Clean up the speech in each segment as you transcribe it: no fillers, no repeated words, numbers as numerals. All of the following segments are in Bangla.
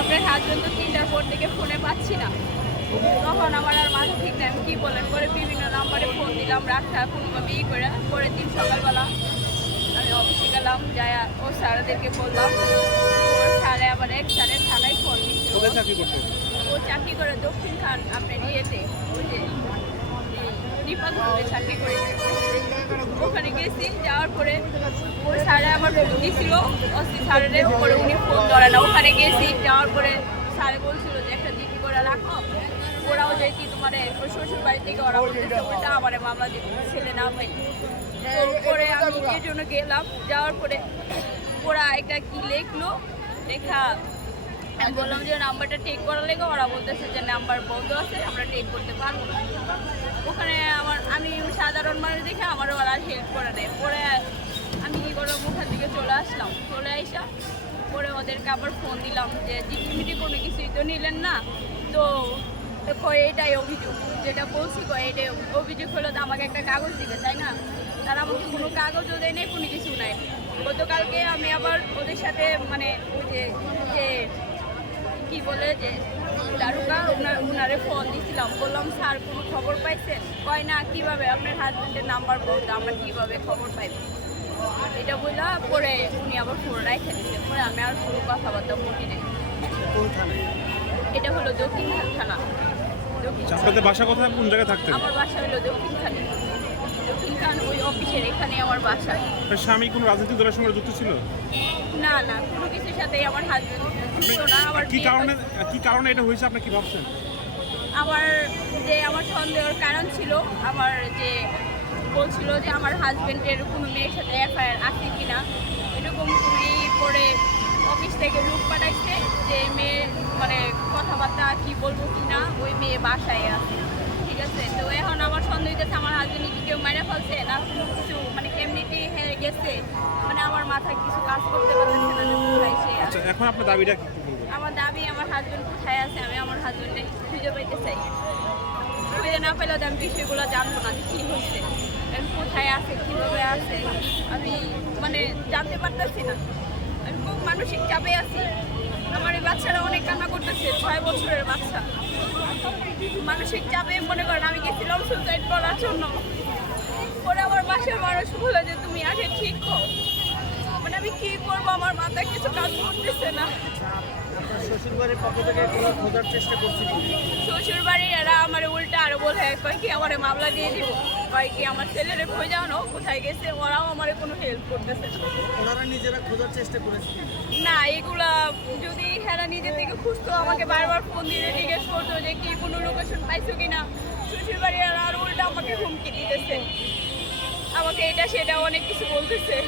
আপনার হাজবেন্ড তো 3টার পর থেকে ফোনে পাচ্ছি না। তখন আমার আর মাথা ঠিক নেই আমি কী বলেন, পরে বিভিন্ন নাম্বারে ফোন দিলাম, রাতটা কোনোভাবে করে। পরের দিন সকালবেলা আমি অফিসে গেলাম, যাই ও স্যারদেরকে বললাম। ওর স্যারে আবার এক স্যারের থানায় ফোন দিচ্ছিল। ও চাকরি করে দক্ষিণ খান আপনার ইয়েতে, ওই যে নিপাত চাকরি করে। ওখানে গেছি, যাওয়ার পরে ওই স্যারে আমার ফোন দিয়েছিল, স্যারের পরে উনি ফোন ধরে না। ওখানে গেছি, যাওয়ার পরে স্যারে বলছিল যে একটা ডিউটি করে রাখো, ওরাও যেটি তোমার ওই শ্বশুর বাড়ি থেকে ওরা বলতেছে ওইটা আমার মামলা দিতে ছেলে না পাই। পরে আমি এর জন্য গেলাম, যাওয়ার পরে ওরা একটা কি লেখলো, লেখা আমি বললাম যে নাম্বারটা টেক করা লেগে, ওরা বলতেছে যে নাম্বার বন্ধ আছে, আমরা টেক করতে পারবো না। ওখানে আমি সাধারণ মানুষ দেখে আমারও ওরা হেল্প করে দেয়। পরে আমি কী করলাম, ওখান থেকে চলে আসলাম। চলে আসা পরে ওদেরকে আবার ফোন দিলাম যে জিটিমিটি কোনো কিছুই তো নিলেন না, তো কয় এটাই অভিযোগ, যেটা বলছি কয় এটাই অভিযোগ হলো, তো আমাকে একটা কাগজ দিবে, তাই না? তারা আমাকে কোনো কাগজও দেয় নেই, কোনো কিছু নাই। গতকালকে আমি আবার ওদের সাথে মানে ওই যে কি বলে যে দারুকা ওনারে ফোন দিয়েছিলাম, বললাম স্যার কোনো খবর পাইছেন? কয় না, কীভাবে আপনার হাজব্যান্ডের নাম্বার বলতে আমরা কীভাবে খবর পাইব, এটা বললা। পরে উনি আবার ফোন রেখে দিচ্ছে। পরে আমি আর কোনো কথাবার্তা বলি নাই। এটা হলো দক্ষিণ থানা। আপনাদের বাসা কোথায়, কোন জায়গায় থাকতেন? আমার বাসা হলো দক্ষিণ খানে, দক্ষিণ খান ওই অফিসের এখানে আমার বাসা। স্বামী কোনো রাজনৈতিক দলের সঙ্গে যুক্ত ছিল? না না, কোনো কিছুর সাথেই আমার হাজবেন্ড ছিল না। আমার কি কারণে এটা হয়েছে আপনি কি ভাবছেন? আমার সন্দেহের কারণ ছিল, আমার যে বলছিল যে আমার হাজবেন্ডের কোনো মেয়ের সাথে এফআইআর আছে কিনা, এরকম করেই পরে অফিস থেকে লোক পাঠাইছে যে মেয়ে মানে কথাবার্তা কি বলবো কিনা, ওই মেয়ে বাসায় আছে। ঠিক আছে, তো এখন আমার সন্দেহ হচ্ছে আমার হাজবেন্ড কি কেউ মেরে ফেলছে না কোনো কিছু, মানে এমনিটি হেরে গেছে, মানে আমার মাথায় কিছু কাজ করতে পারতেছে না যে কোথায় সে আছে। এখন আপনার দাবিটা কি বলবেন? আমার দাবি আমার হাজবেন্ড কোথায় আছে, আমি আমার হাজবেন্ডে খুঁজে পাইতে চাই। খুঁজে না পেলে আমি বিষয়গুলো জানবো না যে কী হয়েছে, কোথায় আছে, কীভাবে আছে, আমি মানে জানতে পারতেছি না। আমি খুব মানসিক চাপে আছি। আমার এই বাচ্চারা অনেক কান্না করতেছে, 6 বছরের বাচ্চা। মানসিক চাপে মনে করেন আমি গেছিলাম সুসাইড করার জন্য। পরে আমার বাসার মানুষ বলে যে তুমি আগে ঠিক হও, মানে আমি কী করবো, আমার মাথায় কিছু কাজ করতেছে না। শ্বশুরবাড়ির পক্ষ থেকে কোনো খোঁজার চেষ্টা করছি? শ্বশুরবাড়ির এরা আমার উল্টা আরো বলে, কয় কি আমার মামলা দিয়ে দিব, কয় কি আমার ছেলেরে খোঁজানো কোথায় গেছে, ওরাও আমার কোনো হেল্প করতেছে না। ওনারা নিজেরা খোঁজার চেষ্টা করেছে না, এগুলা যদি হেরা নিজে থেকে খুঁজতো, আমাকে বারবার ফোন দিয়ে জিজ্ঞেস করতো যে কি কোনো লোকেশন পাইছো কিনা। শ্বশুরবাড়ির এরা আর উল্টা আমাকে হুমকি দিতেছে, আমাকে এটা সেটা অনেক কিছু বলতেছে।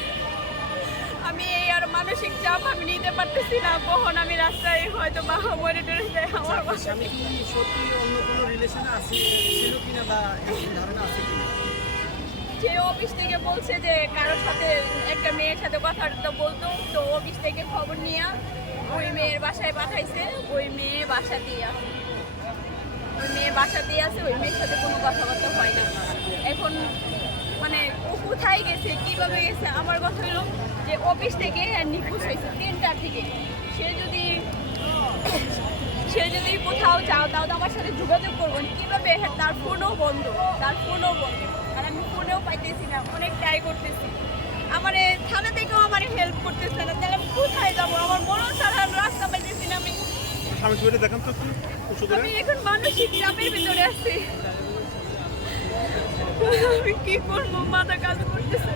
আমি এই আর মানসিক চাপ আমি নিতে পারতেছি না, কখন আমি রাস্তায় হয়তো বা মরে টরে যাই। আমার স্বামী কি সত্যি অন্য কোনো রিলেশনে আছে ছিল কিনা বা এরকম ধারণা আছে কিনা? সে অফিস থেকে বলছে যে কারোর সাথে একটা মেয়ের সাথে কথাবার্তা বলতো, তো অফিস থেকে খবর নিয়ে ওই মেয়ের বাসায় পাঠাইছে, ওই মেয়ে বাসা দিয়ে আসে, ওই মেয়ে বাসা দিয়ে আসে, ওই মেয়ের সাথে কোনো কথাবার্তা হয় না। এখন মানে ও কোথায় গেছে, কীভাবে গেছে, আমার কথা হলো যে অফিস থেকে নিখোঁজ হয়েছে 3টার থেকে। সে যদি কোথাও যাও তাও তো আমার সাথে যোগাযোগ করবেন কীভাবে? তার ফোনও বন্ধ, আর আমি ফোনেও পাইতেছি না, অনেক ট্রাই করতেছি। আমার থানা থেকেও আমার হেল্প করতেছে না, তাহলে আমি কোথায় যাবো? আমার মনও ছাড়া রাস্তা পাইতেছি না। আমি এখন মানসিক চাপের ভিতরে আছি, আমি কি করবো, মাথা কাজ করতেছে।